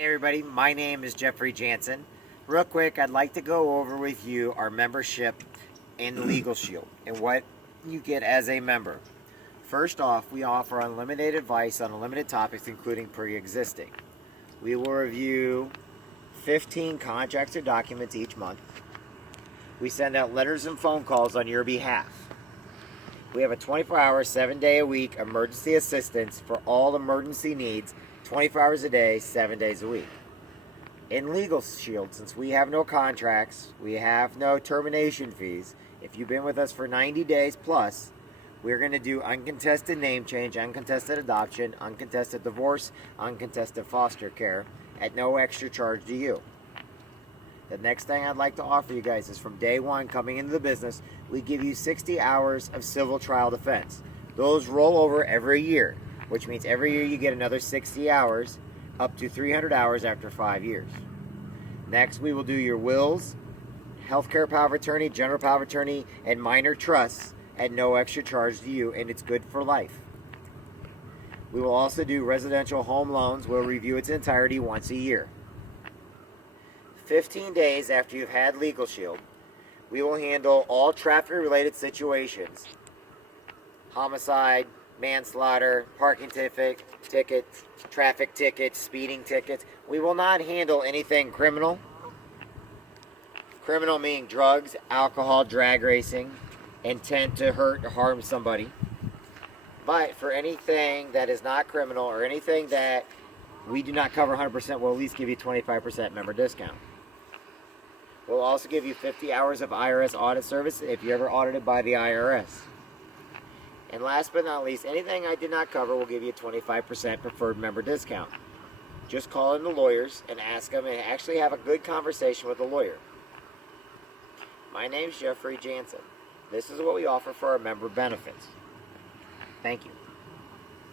Hey everybody, my name is Jeffrey Jansen. Real quick, I'd like to go over with you our membership in Legal Shield and what you get as a member. First off, we offer unlimited advice on unlimited topics, including pre-existing. We will review 15 contracts or documents each month. We send out letters and phone calls on your behalf. We have a 24-hour, 7-day-a-week emergency assistance for all emergency needs, 24 hours a day, 7 days a week. In Legal Shield, since we have no contracts, we have no termination fees, if you've been with us for 90 days plus, we're going to do uncontested name change, uncontested adoption, uncontested divorce, uncontested foster care at no extra charge to you. The next thing I'd like to offer you guys is from day one coming into the business, we give you 60 hours of civil trial defense. Those roll over every year, which means every year you get another 60 hours, up to 300 hours after 5 years. Next, we will do your wills, healthcare power of attorney, general power of attorney, and minor trusts at no extra charge to you, and it's good for life. We will also do residential home loans. We'll review its entirety once a year. 15 days after you've had Legal Shield, we will handle all traffic-related situations. Homicide, manslaughter, parking tickets, traffic tickets, speeding tickets. We will not handle anything criminal. Criminal meaning drugs, alcohol, drag racing, intent to hurt or harm somebody. But for anything that is not criminal or anything that we do not cover 100%, we'll at least give you 25% member discount. We'll also give you 50 hours of IRS audit service if you're ever audited by the IRS. And last but not least, anything I did not cover will give you a 25% preferred member discount. Just call in the lawyers and ask them and actually have a good conversation with the lawyer. My name is Jeffrey Jansen. This is what we offer for our member benefits. Thank you.